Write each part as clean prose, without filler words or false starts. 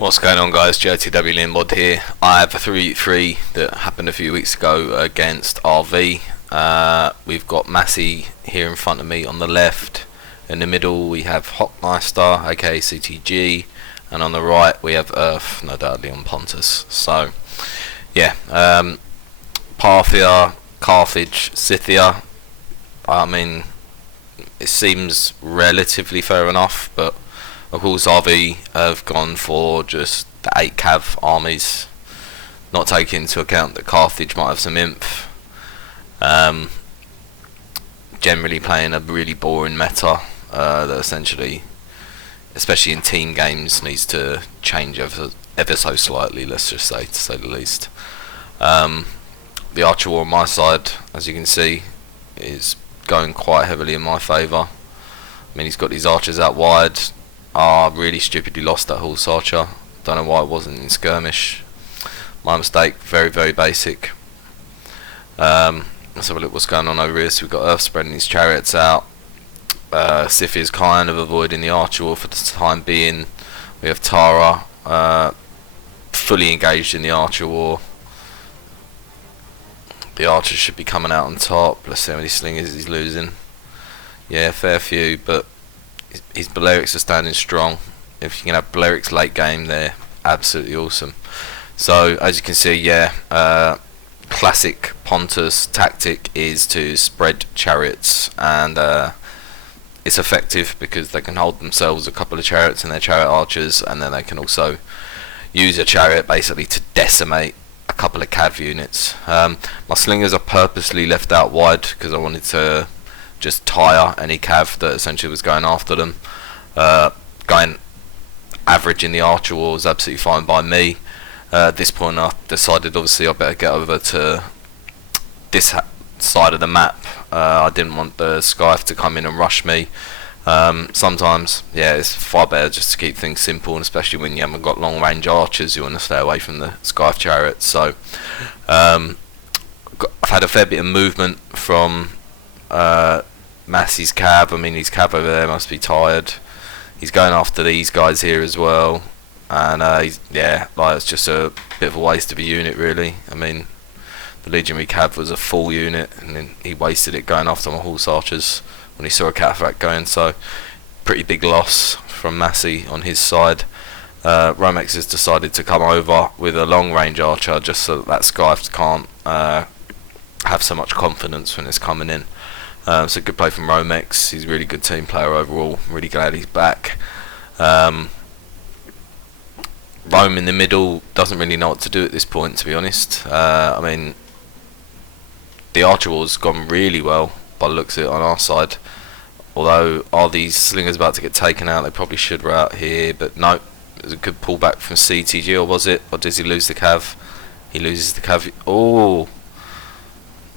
What's going on, guys? GoTW Linbod here. I have a 3-3 that happened a few weeks ago against RV. We've got Massey here in front of me on the left. In the middle we have Hockmeister, aka CTG, and on the right we have Earth, no doubt on Pontus. So, yeah, Parthia, Carthage, Scythia. I mean, it seems relatively fair enough, but of course RV have gone for just the 8 cav armies, not taking into account that Carthage might have some imp. Generally playing a really boring meta that essentially, especially in team games, needs to change ever so slightly, let's just say, to say the least. The Archer War on my side, as you can see, is going quite heavily in my favour. I mean, he's got these archers out wide. Really stupidly lost that horse archer. Don't know why it wasn't in skirmish. My mistake. Very, very basic. Let's have a look what's going on over here. So we've got Earth spreading his chariots out. Scythia is kind of avoiding the archer war for the time being. We have Tara fully engaged in the archer war. The archers should be coming out on top. Let's see how many slingers he's losing. Yeah, fair few, but his Balearics are standing strong. If you can have Balearics late game, they're absolutely awesome. So as you can see, yeah, classic Pontus tactic is to spread chariots, and it's effective because they can hold themselves a couple of chariots and their chariot archers, and then they can also use a chariot basically to decimate a couple of cav units. My slingers are purposely left out wide because I wanted to just tire any cav that essentially was going after them. Going average in the archer war was absolutely fine by me. At this point I decided obviously I better get over to this side of the map. I didn't want the Scythe to come in and rush me. Sometimes, yeah, it's far better just to keep things simple, and especially when you haven't got long range archers, you want to stay away from the Scythe chariots. So I've had a fair bit of movement from Massey's cav. I mean, his cav over there must be tired. He's going after these guys here as well, and yeah, like, it's just a bit of a waste of a unit, really. I mean, the legionary cav was a full unit, and then he wasted it going after my horse archers when he saw a catapult going. So, pretty big loss from Massey on his side. Romex has decided to come over with a long range archer just so that Scythe can't have so much confidence when it's coming in. So good play from Romex. He's a really good team player overall. Really glad he's back. Rome in the middle doesn't really know what to do at this point, to be honest. I mean, the archer war's gone really well by the looks of it on our side. Although, are these slingers about to get taken out? They probably should route here, but no. It was a good pullback from CTG, or was it? Or does he lose the cav? He loses the cav. Oh!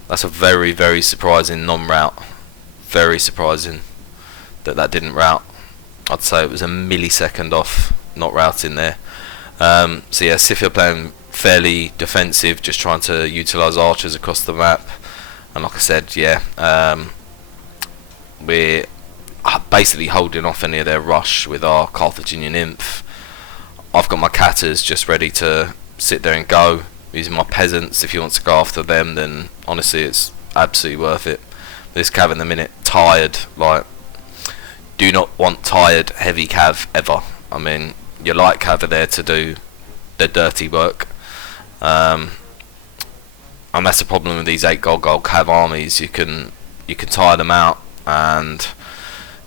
That's a very, very surprising non-route. Very surprising that didn't route. I'd say it was a millisecond off not routing there. So yeah, Scythia playing fairly defensive, just trying to utilise archers across the map. And like I said, yeah, we're basically holding off any of their rush with our Carthaginian imp. I've got my catters just ready to sit there and go. Using my peasants, if you want to go after them, then honestly it's absolutely worth it. This cav in the minute, tired, like, do not want tired heavy cav ever. I mean, your light cav are there to do the dirty work, and that's the problem with these 8 gold cav armies. You can tire them out, and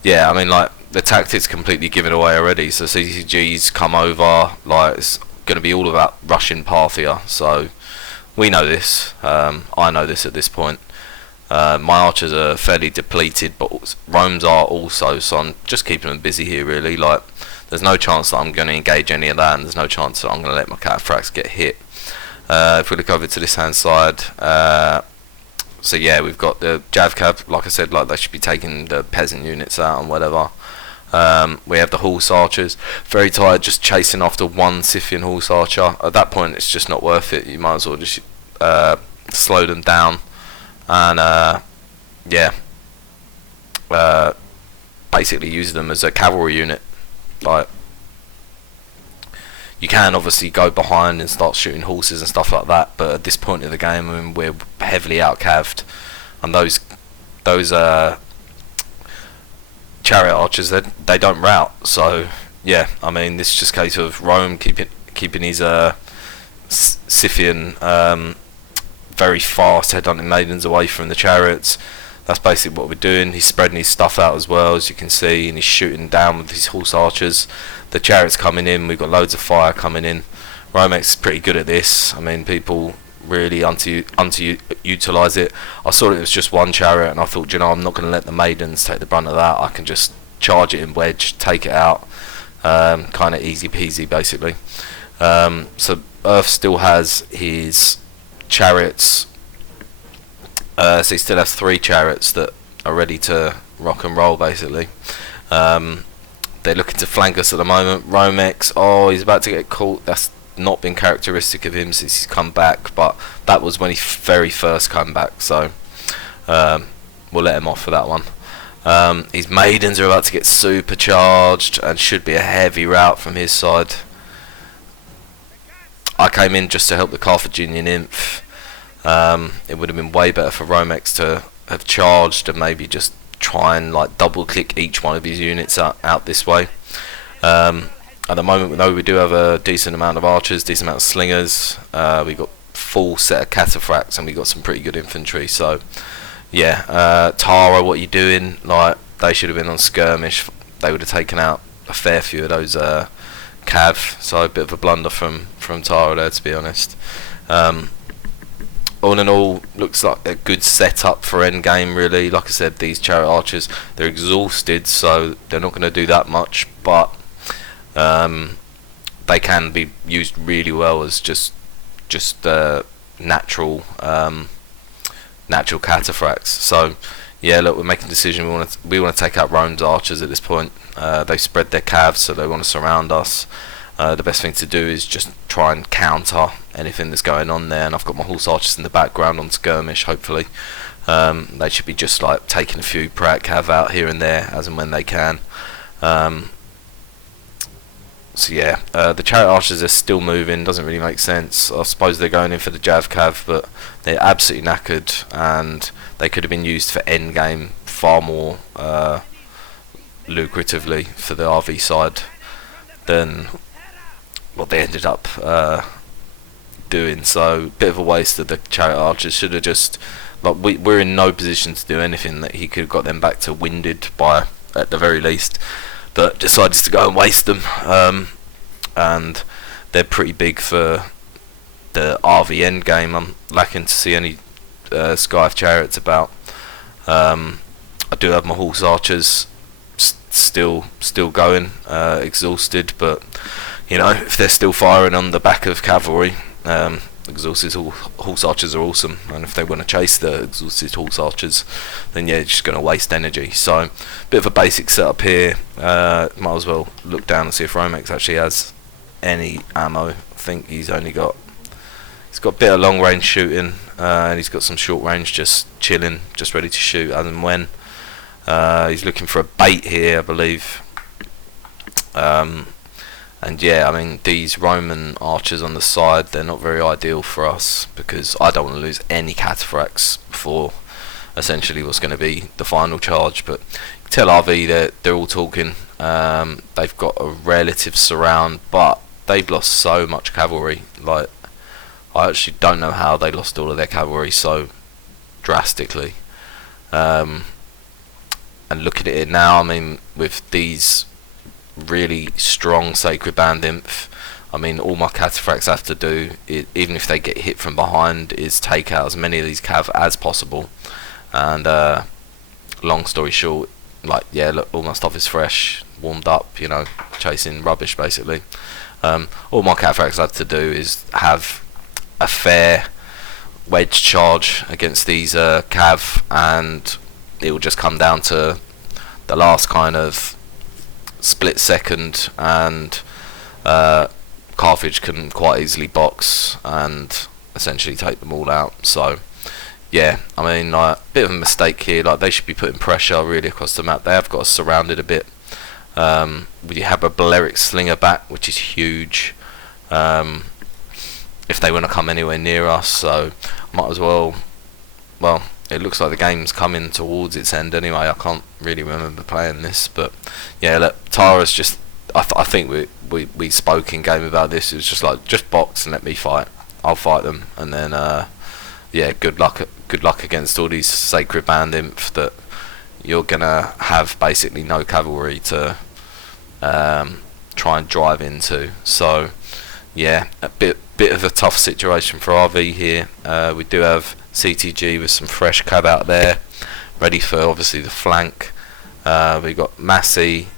yeah, I mean, like, the tactics completely given away already. So CCG's come over, like, it's going to be all about rushing Parthia, so we know this. I know this at this point. My archers are fairly depleted, but Rome's are also, so I'm just keeping them busy here, really. Like, there's no chance that I'm going to engage any of that, and there's no chance that I'm going to let my cataphracts get hit. If we look over to this hand side, so yeah, we've got the Jav cav. Like I said, like, they should be taking the peasant units out and whatever. We have the horse archers, very tired, just chasing after one Scythian horse archer. At that point it's just not worth it. You might as well just slow them down, and yeah, basically use them as a cavalry unit. Like, You can obviously go behind and start shooting horses and stuff like that, but at this point of the game, I mean, we're heavily out-caved, and those chariot archers, they don't rout. So yeah, I mean, this is just a case of Rome keeping his Scythian very fast head-hunting maidens away from the chariots. That's basically what we're doing. He's spreading his stuff out as well, as you can see, and he's shooting down with his horse archers. The chariots coming in, we've got loads of fire coming in. Romex is pretty good at this. I mean, people really utilise it. I saw it was just one chariot, and I thought, you know, I'm not going to let the maidens take the brunt of that. I can just charge it in wedge, take it out, kind of easy peasy, basically. So Earth still has his chariots. So he still has 3 chariots that are ready to rock and roll, basically. They're looking to flank us at the moment. Romex, oh, he's about to get caught. That's not been characteristic of him since he's come back, but that was when he very first came back, so we'll let him off for that one. His maidens are about to get supercharged and should be a heavy rout from his side. I came in just to help the Carthaginian Inf. It would have been way better for Romex to have charged and maybe just try and like double click each one of his units out this way. At the moment, though, we do have a decent amount of archers, decent amount of slingers. We've got full set of cataphracts, and we've got some pretty good infantry. So yeah, Tara, what are you doing? Like, they should have been on skirmish. They would have taken out a fair few of those cav. So a bit of a blunder from Tara there, to be honest. All in all, looks like a good setup for endgame, really. Like I said, these chariot archers, they're exhausted, so they're not going to do that much, but they can be used really well as just natural cataphracts. So yeah, look, we're making a decision. We want to take out Rome's archers at this point. They spread their calves, so they want to surround us. The best thing to do is just try and counter anything that's going on there, and I've got my horse archers in the background on skirmish, hopefully. They should be just like taking a few Pratt cav out here and there as and when they can. So yeah, the chariot archers are still moving, doesn't really make sense. I suppose they're going in for the Jav cav, but they're absolutely knackered, and they could have been used for endgame far more lucratively for the RV side than what they ended up doing. So bit of a waste of the chariot archers. Should have just, like, we're in no position to do anything. That he could have got them back to winded by at the very least, but decided to go and waste them. And they're pretty big for the RV end game. I'm lacking to see any Scythe chariots about. I do have my horse archers still going, exhausted, but you know, if they're still firing on the back of cavalry, exhausted horse archers are awesome, and if they want to chase the exhausted horse archers, then yeah, you're just going to waste energy. So bit of a basic setup here. Might as well look down and see if Romex actually has any ammo. I think he's got a bit of long range shooting, and he's got some short range just chilling, just ready to shoot as and when. He's looking for a bait here, I believe. And yeah, I mean, these Roman archers on the side, they're not very ideal for us, because I don't want to lose any cataphracts for essentially what's going to be the final charge. But you can tell RV, they're all talking. They've got a relative surround, but they've lost so much cavalry. Like, I actually don't know how they lost all of their cavalry so drastically. And looking at it now, I mean, with these really strong Sacred Band Inf, I mean, all my cataphracts have to do, even if they get hit from behind, is take out as many of these cav as possible. And long story short, like, yeah, look, all my stuff is fresh, warmed up, you know, chasing rubbish basically. All my cataphracts have to do is have a fair wedge charge against these cav, and it will just come down to the last kind of split second, and Carthage can quite easily box and essentially take them all out. So yeah, I mean, like, bit of a mistake here. Like, they should be putting pressure really across the map. They have got us surrounded a bit. We have a Balearic Slinger back, which is huge. um, if they want to come anywhere near us. So might as well. Well, it looks like the game's coming towards its end anyway. I can't really remember playing this, but yeah, look, Tara's just. I think we spoke in game about this. It was just like, just box and let me fight. I'll fight them, and then yeah, good luck against all these sacred band imps that you're gonna have basically no cavalry to try and drive into. So yeah, a bit of a tough situation for RV here. We do have CTG with some fresh cab out there, ready for obviously the flank. We've got Massey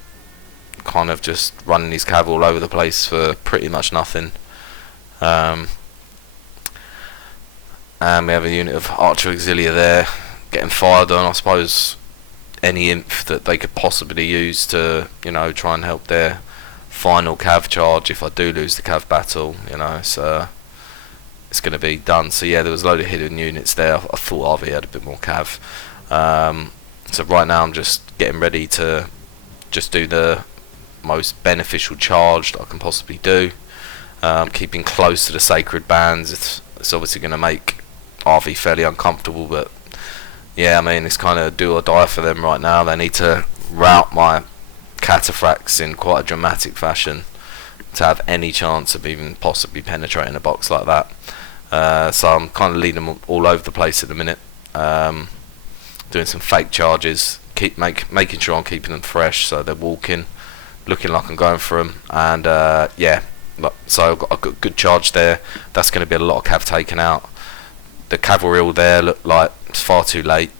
kind of just running his cav all over the place for pretty much nothing. And we have a unit of Archer Auxilia there getting fired on. I suppose any imp that they could possibly use to, you know, try and help their final cav charge if I do lose the cav battle, you know, it's going to be done. So yeah, there was a load of hidden units there. I thought RV had a bit more cav. So right now I'm just getting ready to just do the most beneficial charge that I can possibly do. Keeping close to the sacred bands. It's obviously going to make RV fairly uncomfortable, but yeah, I mean, it's kind of do or die for them right now. They need to rout my cataphracts in quite a dramatic fashion to have any chance of even possibly penetrating a box like that. So I'm kind of leading them all over the place at the minute, doing some fake charges, making sure I'm keeping them fresh so they're walking, looking like I'm going for them, and yeah, so I've got a good charge there. That's going to be a lot of cav taken out. The cavalry all there look like it's far too late.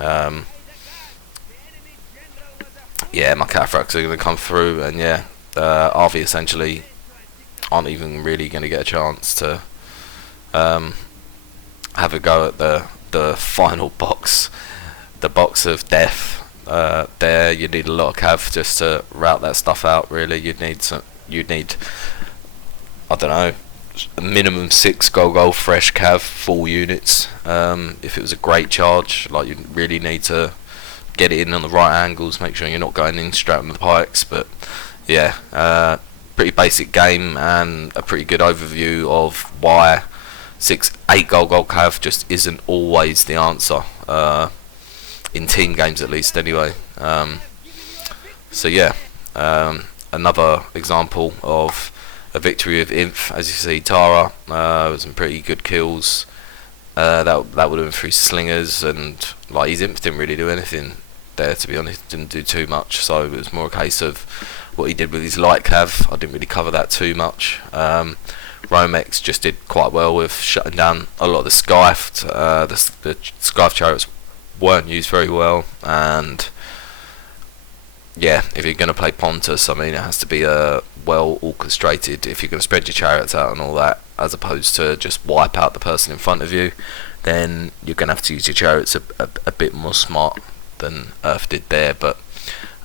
Yeah, my cataphracts are going to come through, and yeah, RV essentially aren't even really going to get a chance to have a go at the final box, the box of death. There, you need a lot of cav just to route that stuff out. Really, you'd need I don't know, a minimum 6 gold fresh cav full units. If it was a great charge, like, you really need to get it in on the right angles, make sure you're not going in straight on the pikes. But yeah, pretty basic game and a pretty good overview of why 8 gold cav just isn't always the answer, in team games at least anyway. So yeah, another example of a victory of Inf. As you see, Tara with some pretty good kills. That would have been through slingers, and like, his Inf didn't really do anything there, to be honest. Didn't do too much, so it was more a case of what he did with his light cav. I didn't really cover that too much. Romex just did quite well with shutting down a lot of the Scythe. The Scythe chariots weren't used very well, and yeah, if you're going to play Pontus, I mean, it has to be well orchestrated. If you're going to spread your chariots out and all that, as opposed to just wipe out the person in front of you, then you're going to have to use your chariots a bit more smart than Earth did there. But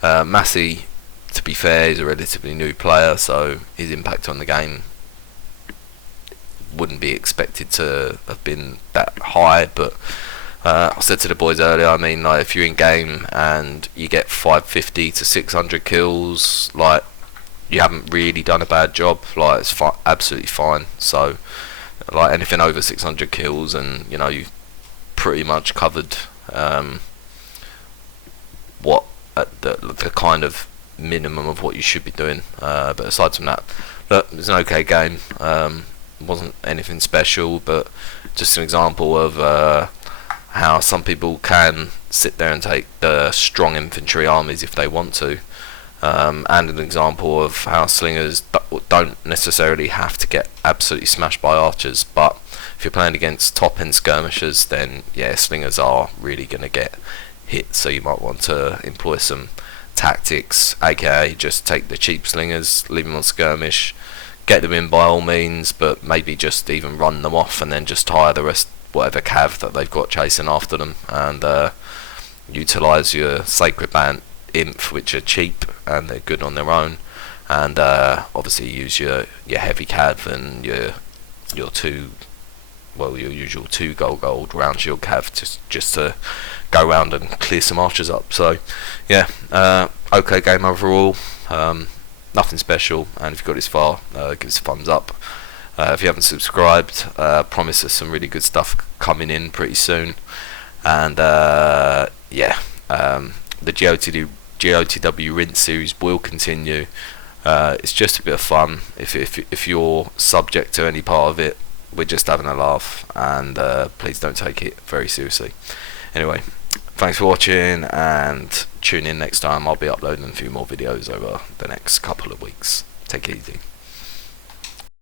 Massey, to be fair, is a relatively new player, so his impact on the game wouldn't be expected to have been that high. But I said to the boys earlier, I mean, like, if you're in game and you get 550 to 600 kills, like, you haven't really done a bad job. Like, it's absolutely fine. So, like, anything over 600 kills, and you know, you've pretty much covered what the kind of minimum of what you should be doing. But aside from that, look, it was an okay game. Wasn't anything special, but just an example of how some people can sit there and take the strong infantry armies if they want to, and an example of how slingers don't necessarily have to get absolutely smashed by archers. But if you're playing against top end skirmishers, then yeah, slingers are really going to get hit, so you might want to employ some tactics, aka just take the cheap slingers, leave them on skirmish, get them in by all means, but maybe just even run them off and then just tire the rest, whatever cav that they've got chasing after them, and utilise your sacred band imp, which are cheap and they're good on their own, and obviously use your heavy cav and your usual 2 gold round shield cav just to go around and clear some archers up. So yeah, okay game overall. nothing special, and if you've got this far, give us a thumbs up. If you haven't subscribed, promise us some really good stuff coming in pretty soon. And yeah, the GOTW rinse series will continue. It's just a bit of fun. If you're subject to any part of it, we're just having a laugh, and please don't take it very seriously. Anyway, thanks for watching, and tune in next time. I'll be uploading a few more videos over the next couple of weeks. Take it easy.